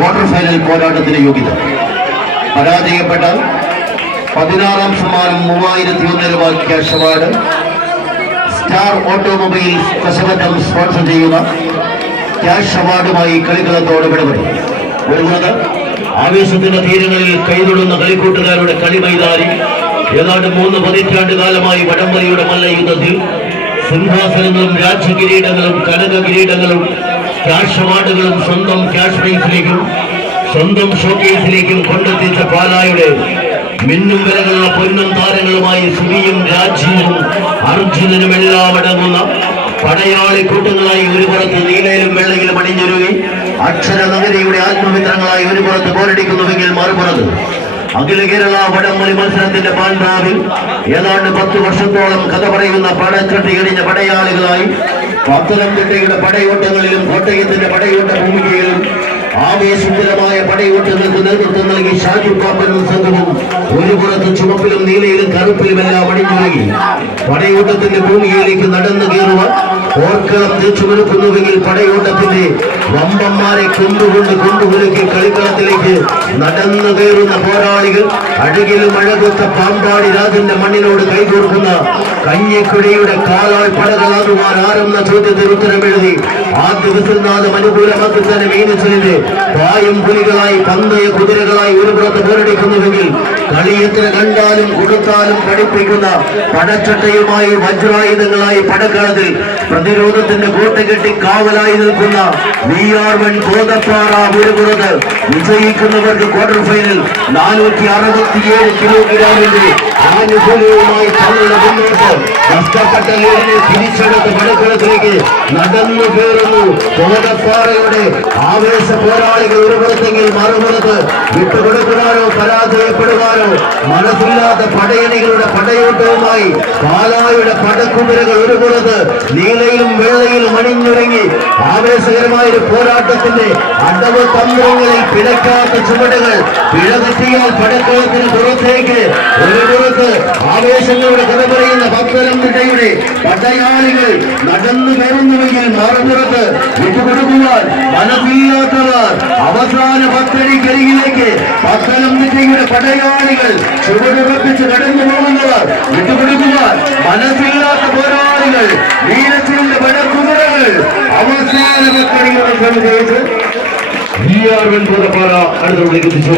Quarter final പോരാട്ടത്തിന് യോഗ്യത. പരാജയപ്പെട്ട 16ാം സമ്മാനം 3001 രൂപ cash award star automobiles Kashavattam sponsor ചെയ്യുന്ന ക്യാഷ് അവാർഡുമായി കളിക്കളത്തോട് വിടപെടും. ഒരുങ്ങുന്നത് ആവേശത്തിന്റെ തീരങ്ങളിൽ കൈതൊടുന്ന കളിക്കൂട്ടുകാരുടെ കളിമൈതാനി. ഏതാണ്ട് 3 പതിറ്റാണ്ട് കാലമായി വടംവലിയുടെ മല്ലയുദ്ധത്തിൽ സിംഹാസനങ്ങളും രാജ്യകിരീടങ്ങളും കനക കിരീടങ്ങളും ക്യാഷ് അവാർഡുകളും സ്വന്തം ക്യാഷ് പ്രൈസിലേക്കും സ്വന്തം ഷോക്കേസിലേക്കും കൊണ്ടെത്തിച്ച പാലായുടെ മിന്നും വിലകളുള്ള പൊന്നും താരങ്ങളുമായി സുനിയും രാജീവും അർജുനനും എല്ലാം അടങ്ങുന്ന പടയാളി കൂട്ടങ്ങളായി ഒരു പുറത്ത് നീലയിലും വെള്ളയിലും അണിഞ്ഞൊരുങ്ങി അക്ഷര നഗരിയുടെ ആത്മമിത്രങ്ങളായി ഒരു പുറത്ത് പോരടിക്കുന്നുവെങ്കിൽ മറുപുറത്ത് അഖില കേരള വടംവലി മത്സരത്തിന്റെ പാൻഡ്രാവിൽ ഏതാണ്ട് 10 വർഷത്തോളം കഥ പറയുന്ന പടച്ചട്ടി എറിഞ്ഞ പടയാളികളായി പത്തനംതിട്ടയുടെ പടയോട്ടങ്ങളിലും കോട്ടയത്തിന്റെ പടയോട്ട ഭൂമികയിലും ആവേശകരമായ പടയോട്ടങ്ങൾക്ക് നേതൃത്വം നൽകി ഷാജു പാപ്പനും സംഘവും ഒരു പുറത്ത് ചുമപ്പിലും നീലയിലും കറുപ്പിലുമെല്ലാം അണിഞ്ഞൊരുങ്ങി പടയോട്ടത്തിന്റെ ഭൂമികയിലേക്ക് നടന്നു കയറുവാൻ ഓർക്കളം തിരിച്ചുകൊടുക്കുന്നുവെങ്കിൽ പടയോട്ടത്തിന്റെ വമ്പന്മാരെ കൊണ്ടുകൊടുക്കി കളിക്കളത്തിലേക്ക് നടന്നു കയറുന്ന പോരാളികൾ അഴകിലും അഴകൊത്ത പാമ്പാടി രാജന്റെ മണ്ണിനോട് കൈകോർക്കുന്ന കഞ്ഞിക്കുടിയുടെ കാലാൾ പടകളാകുവാൻ ആരെന്ന ചോദ്യത്തിന് ഉത്തരമെഴുതി ആ ദിവസനാഥം അനുകൂലമാക്കി തന്നെ മീനച്ചലിന്റെ പായം പുലികളായി പന്തയ കുതിരകളായി ഒരു പുറത്ത് പോരടിക്കുന്നുവെങ്കിൽ കളി എത്ര കണ്ടാലും കൊടുത്താലും പഠിപ്പിക്കുന്ന പടച്ചട്ടയുമായി വജ്രായുധങ്ങളായി പടക്കളത്തിൽ പ്രതിരോധത്തിന്റെ കോട്ട കെട്ടി കാവലായി നിൽക്കുന്ന VR1 കോതപ്പാറ ഒരു പുറത്ത് വിജയിക്കുന്നവർക്ക് ക്വാർട്ടർ ഫൈനൽ 467 കിലോഗ്രാമിന്റെ ആനുകൂല്യവുമായി തങ്ങളുടെ മുന്നോട്ട് നഷ്ടപ്പെട്ട ലീഡിനെ തിരിച്ചെടുത്ത് പടക്കളത്തിലേക്ക് നടന്നു കയറുന്നു കോതപ്പാറയുടെ ആവേശ പോരാളികൾ ഒരു പുറത്തെങ്കിൽ മറുപുറത്ത് വിട്ടുകൊടുക്കുവാനോ പരാജയപ്പെടുവാനോ മനസ്സില്ലാത്ത പടയണികളുടെ പടയോട്ടവുമായി പാലായുടെ പടക്കുതിരകൾ ഒരു പുറത്ത് നീലയിലും വെള്ളയിലും അണിഞ്ഞൊരുങ്ങി ആവേശകരമായ ഒരു പോരാട്ടത്തിന്റെ അടവ് തന്ത്രങ്ങളിൽ പിഴക്കാത്ത ചുവടുകൾ പിഴതെറ്റിയാൽ പടക്കളത്തിന് പുറത്തേക്ക് ഒരു പുറത്ത് ആവേശങ്ങളുടെ കഥ പറയുന്ന പത്തനംതിട്ടയുടെ പടയാളികൾ നടന്നു കയറുന്നുവെങ്കിൽ മറുപുറത്ത് വിട്ടുകൊടുക്കുവാൻ മനസ്സില്ലാത്തവർ അവസാന പത്തടിക്കരികിലേക്ക് പത്തനംതിട്ടയുടെ പടയാളികൾ ചുവടുറപ്പിച്ച് കടന്നു പോകുന്നവർ വിട്ടുകൊടുക്കുവാൻ മനസ്സില്ലാത്ത പോരാളികൾ വീരത്തിന്റെ പടക്കുതിരകൾ അവസാന പത്തടികളെ VR1 അടുത്തോടേക്ക് എത്തിച്ചു.